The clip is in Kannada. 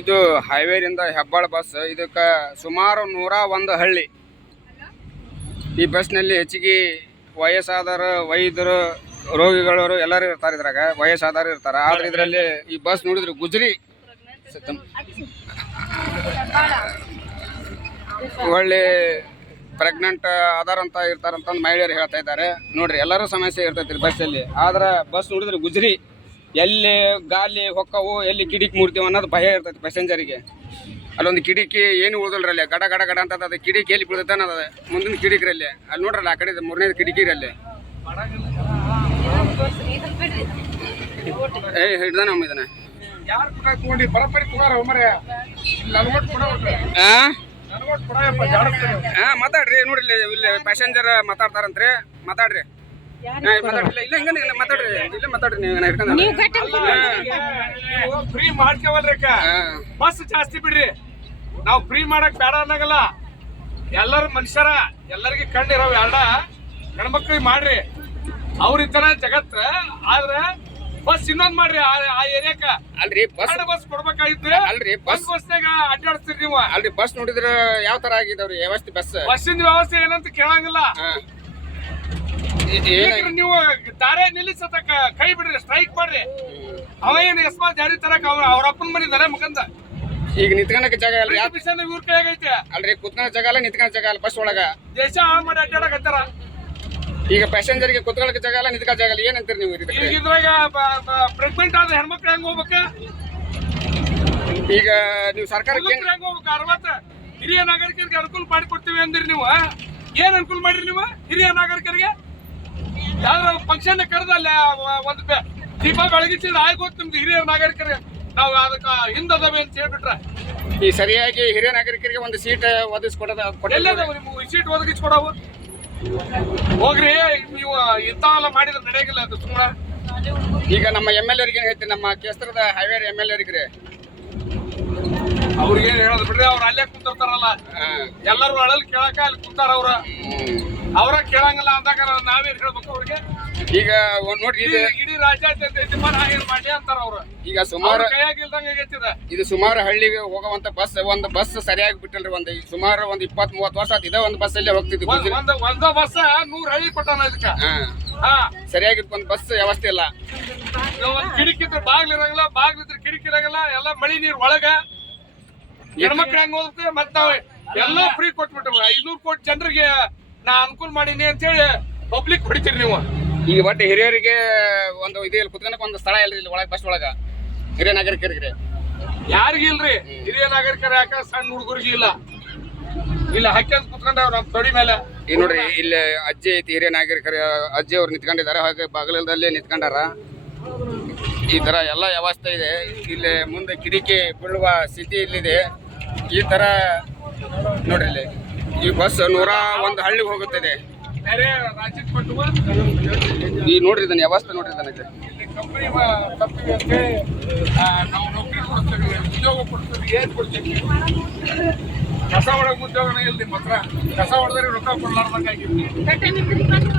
ಇದು ಹೈವೇರಿಂದ ಹೆಬ್ಬಾಳ ಬಸ್, ಇದಕ್ಕೆ ಸುಮಾರು ನೂರ ಒಂದು ಹಳ್ಳಿ. ಈ ಬಸ್ನಲ್ಲಿ ಹೆಚ್ಚಿಗೆ ವಯಸ್ಸಾದವರು, ವೈದ್ಯರು, ರೋಗಿಗಳವರು ಎಲ್ಲರೂ ಇರ್ತಾರೆ ಇದ್ರಾಗ, ವಯಸ್ಸಾದವರು ಇರ್ತಾರೆ. ಆದ್ರೆ ಇದರಲ್ಲಿ ಈ ಬಸ್ ನೋಡಿದ್ರೆ ಗುಜರಿ. ಒಳ್ಳೆ ಪ್ರೆಗ್ನೆಂಟ್ ಆದಾರಂತ ಇರ್ತಾರಂತ ಮಹಿಳೆಯರು ಹೇಳ್ತಾ ಇದ್ದಾರೆ. ನೋಡ್ರಿ, ಎಲ್ಲರೂ ಸಮಸ್ಯೆ ಇರ್ತೈತಿ ಬಸ್ಸಲ್ಲಿ. ಆದ್ರೆ ಬಸ್ ನೋಡಿದ್ರೆ ಗುಜರಿ. ಎಲ್ಲಿ ಗಾಲಿ ಹೊಕ್ಕವು ಎಲ್ಲಿ ಕಿಡಿಕಿ ಮೂಡ್ತೀವಿ ಅನ್ನೋದು ಭಯ ಇರ್ತೈತಿ ಪ್ಯಾಸೆಂಜರಿಗೆ ಅಲ್ಲೊಂದು ಕಿಡಿಕಿ ಏನು ಉಳಿದಲ್ರಲ್ಲಿ ಗಡ ಗಡ ಗಡ ಅಂತ ಅದು ಕಿಡಿಕಿ ಎಲ್ಲಿ ಬೀಳುತ್ತೆ ಅನ್ನೋದು ಮುಂದಿನ ಕಿಡಿಕಿರಲ್ಲಿ ಅಲ್ಲಿ ನೋಡ್ರಲ್ಲ ಆ ಕಡೆ ಮೂರನೇ ಕಿಡಿಕಿರಲ್ಲಿ. ಏ ಹಿಡ್ದಾನ ಅಮ್ಮ ಇದನ್ನ. ಮಾತಾಡ್ರಿ ನೋಡ್ರಿ ಇಲ್ಲಿ ಪ್ಯಾಸೆಂಜರ್ ಮಾತಾಡ್ತಾರಂತ್ರಿ ಮಾತಾಡ್ರಿ. ಫ್ರೀ ಮಾಡ್ಕೇವಲ್ರಕ್ಕ ಬಸ್ ಜಾಸ್ತಿ ಬಿಡ್ರಿ. ನಾವು ಫ್ರೀ ಮಾಡಕ್ ಬೇಡ ಅನ್ನಂಗಲ್ಲ. ಎಲ್ಲರ ಮನುಷ್ಯರ ಎಲ್ಲರಿಗೆ ಕಂಡಿರವ್ ಎರಡ. ಗಣಮಕ್ಳಿಗೆ ಮಾಡ್ರಿ. ಅವ್ರಿದ್ದನ ಜಗತ್ ಆದ್ರೆ ಬಸ್ ಇನ್ನೊಂದ್ ಮಾಡ್ರಿ ಆ- ಆ ಏರಿಯಾಕ ಅಲ್ರಿ ಬಸ್ ಬಸ್ ಕೊಡ್ಬೇಕಾಗಿತ್ತು. ಅಲ್ರಿ ಬಸ್ ಬಸ್ ಬಸ್ನಾಗ ಅಡ್ಡಾಡ್ತೀರಿ ನೀವು. ಅಲ್ರಿ ಬಸ್ ನೋಡಿದ್ರ ಯಾವ ತರ ಆಗಿದಾವ್ರಿ ವ್ಯವಸ್ಥೆ ಬಸ್? ಬಸ್ಸಿನ ವ್ಯವಸ್ಥೆ ಏನಂತ ಕೇಳಂಗಿಲ್ಲ. ಹಾ. ಏ- ಏನ ಈಗ ನೀವು ದಾರೆ ನಿಲ್ಲಿಸತಕ್ಕ ಕೈ ಬಿಡ್ರಿ ಸ್ಟ್ರೈಕ್ ಮಾಡ್ರಿ. ಅವ ಏನ್ ಎಸ್ಮಾ ಜಾರಿ ತರಕ ಅವ್ರ ಅವ್ರ ಅಪ್ಪನ ಮನಿದಾರೆ ಮುಖಂದ ಈಗ ನಿಂತ್ಕೊಳಕ್ ಜಾಗ ಇಲ್ಲ ಯಾವ- ಬಿಷನ್ ಇವ್ರ ಕೈಯಾಗೈತೆ ಅಲ್ರಿ ಕುತ್ಕೊಳಕ್ ಜಾಗ ಅಲ್ಲ ನಿಂತ್ಕೊಳಕ್ ಜಾಗ ಅಲ್ಲ ಬಸ್ ಒಳಗ. ದೇಶ ಹಾಳು ಮಾಡಿ ಅಡ್ಡಾಡಕತ್ತಾರ ಈಗ ಪ್ಯಾಸೆಂಜರ್ಗೆ ಕುತ್ಕೊಳ್ಳೋಕೆ ಜಾಗ ಅಲ್ಲ ನಿಂತ್ಕೊಳಕ್ ಜಾಗ ಅಲ್ಲ ಏನಂತೀರಿ ನೀವು ಇದಕ್ಕೆ? ಈಗ ಇದ್ರಾಗ ಪ್ರೆಗ್ನೆಂಟ್ ಆದ ಹೆಣ್ಮಕ್ಳು ಹೆಂಗ್ ಹೋಗ್ಬೇಕ? ಈಗ ನೀವು ಸರ್ಕಾರಕ್ಕೆ ಏನ್ ಮುದುಕ್ರು ಹೆಂಗ್ ಹೋಗ್ಬೇಕು? ಅರವತ್ತ ಹಿರಿಯ ನಾಗರಿಕರಿಗೆ ಅನುಕೂಲ ಮಾಡಿ ಕೊಡ್ತೀವಿ ಅಂದಿರಿ ನೀವು ಏನ್ ಅನುಕೂಲ ಮಾಡ್ರಿ ನೀವು ಹಿರಿಯ ನಾಗರಿಕರಿಗೆ? ಯಾವ್ದಾರ ಫಂಕ್ಷನ್ ಕರೆದಲ್ಲ ಒಂದು ದೀಪ ಬೆಳಗಿಸಿದ್ರೆ ಆಯ್ತು ಗೊತ್ತು ನಿಮ್ದು ಹಿರಿಯ ನಾಗರಿಕರಿಗೆ ನಾವು ಅದಕ್ಕ ಹಿಂದದವೆ ಅಂತ ಹೇಳ್ಬಿಟ್ರ. ಈ ಸರಿಯಾಗಿ ಹಿರಿಯ ನಾಗರಿಕರಿಗೆ ಒಂದು ಸೀಟ್ ಒದಗಿಸ್ಕೊಡೋದ ನಿಮ್ಗೆ ಸೀಟ್ ಒದಗಿಸ್ಕೊಡವು ಹೋಗ್ರಿ ನೀವು ಇಂಥವೆಲ್ಲ ಮಾಡಿದ್ರೆ ನಡೆಯಲ್ಲ ಅದು ಸುಮ್ಮನೆ ಈಗ ನಮ್ಮ ಎಂ ಎಲ್ ಎರಿಗೇನು ಹೇಳ್ತೀನಿ ನಮ್ಮ ಕೇಸರದ ಹೈವೇ ಎಂ ಎಲ್ ಎರಿಗ್ರಿ ಅವ್ರಿಗೆ ಏನ್ ಹೇಳೋದು ಬಿಡ್ರಿ ಅವ್ರು ಅಲ್ಲೇ ಕುಂತಿರ್ತಾರಲ್ಲ. ಎಲ್ಲರೂ ಅಳಲ್ ಕೇಳಕ ಅಲ್ಲಿ ಕುಂತಾರ ಅವ್ರ. ಅವ್ರ ಕೇಳಂಗಿಲ್ಲ ಅಂದಾಗ ನಾವೇನ್ ಹೇಳ್ಬೇಕು ಅವ್ರಿಗೆ? ಈಗ ಒಂದ್ ನೋಡ್ರಿ ಇಡೀ ಇದು ಇಡೀ ರಾಜ್ಯಾದ್ಯಂತ ಏನ್ ಮಾಡಿ ಅಂತಾರ ಅವ್ರು. ಈಗ ಸುಮಾರು ಆಗೈತಿದ. ಇದು ಸುಮಾರು ಹಳ್ಳಿಗೆ ಹೋಗುವಂತ ಬಸ್ ಒಂದು ಬಸ್ ಸರಿಯಾಗಿ ಬಿಟ್ಟಲ್ರಿ ಒಂದು. ಸುಮಾರು ಒಂದು ಇಪ್ಪತ್ ಮೂವತ್ತು ವರ್ಷ ಇದೆ ಇದೇ ಒಂದು ಬಸ್ ಅಲ್ಲೇ ಹೋಗ್ತಿದ್ವಿ ಒಂದು ಬಸ್ ನೂರ್ ಹಳ್ಳಿ ಕೊಟ್ಟಾನ ಇದಕ್ಕ. ಸರಿಯಾಗಿ ಒಂದು ಬಸ್ ವ್ಯವಸ್ಥೆ ಇಲ್ಲ. ಒಂದ್ ಕಿಟಕಿ ಇದ್ರೆ ಬಾಗ್ಲ ಇರಂಗಿಲ್ಲ ಬಾಗ್ಲ ಇದ್ರೆ ಕಿಟಕಿ ಇರಂಗಿಲ್ಲ ಎಲ್ಲ ಮಳಿ ನೀರ್ ಒಳಗ. ಹೆಣ್ಮಕ್ಳು ಹೆಂಗ್ ಹೋಗುತ್ತೆ ಮತ್ತ ಎಲ್ಲ ಫ್ರೀ ಕೊಟ್ಬಿಟ್ಟು ಐನೂರು ಕೋಟಿ ಜನರಿಗೆ ನಾ ಅನುಕೂಲ ಮಾಡೀನಿ ಅಂತ ಹೇಳಿ ಪಬ್ಲಿಕ್ ಹೊಡಿತೀರಿ ನೀವು. ಈಗ ಒಟ್ಟು ಹಿರಿಯರಿಗೆ ಒಂದು ಇದು ಇಲ್ಲಿ ಕುತ್ಕೊಳಕ್ ಒಂದು ಸ್ಥಳ ಇಲ್ಲ ಇಲ್ಲಿ ಒಳಗೆ ಬಸ್ ಒಳಗ. ಹಿರಿಯ ನಾಗರಿಕರಿಗೆ. ಯಾರಿಗಿಲ್ರಿ ಹಿರಿಯ ನಾಗರಿಕರ ಯಾಕ ಸಣ್ಣ ಹುಡುಗರಿಗೆ ಇಲ್ಲ? ಇಲ್ಲ ಹಾಕ್ಯಂತ ಕುತ್ಕೊಂಡವ್ರ ನಮ್ ತೊಡಿ ಮೇಲೆ. ಈ ನೋಡ್ರಿ ಇಲ್ಲಿ ಅಜ್ಜಿ ಐತಿ ಹಿರಿಯ ನಾಗರಿಕರ ಅಜ್ಜಿ ಅವ್ರು ನಿಂತ್ಕೊಂಡಿದ್ದಾರೆ ಹಾಗೆ ಬಾಗಿಲದಲ್ಲೇ ನಿಂತ್ಕೊಂಡಾರ. ಈ ತರ ಎಲ್ಲ ವ್ಯವಸ್ಥೆ ಇದೆ. ಇಲ್ಲಿ ಮುಂದೆ ಕಿಡಿಕೆ ಬೀಳುವ ಸ್ಥಿತಿ ಇಲ್ಲಿದೆ. ಈ ತರ ನೋಡ್ರಿ ಇಲ್ಲಿ. ಈ ಬಸ್ ನೂರ ಒಂದು ಹಳ್ಳಿಗೆ ಹೋಗುತ್ತಿದೆ. ಈ ನೋಡ್ರಿ ಇದನ್ನ ವ್ಯವಸ್ಥೆ ನೋಡ್ರಿ ಇದನ್ನ ಕಂಪನಿ ನಾವು ನೌಕರಿ ಕೊಡ್ತೀವಿ ಉದ್ಯೋಗ ಕೊಡ್ತೀವಿ ಏನ್ ಕೊಡ್ತೀವಿ? ಕಸ ಹೊಡಕ್ ಉದ್ಯೋಗನೇ ಇಲ್ಲ ಮಾತ್ರ. ಕಸ ಹೊಡೆದ್ರೆ ರೊಕ್ಕ ಕೊಡ್ಲಾರ್ದಂಗ ಆಗಿರ್ತೀವಿ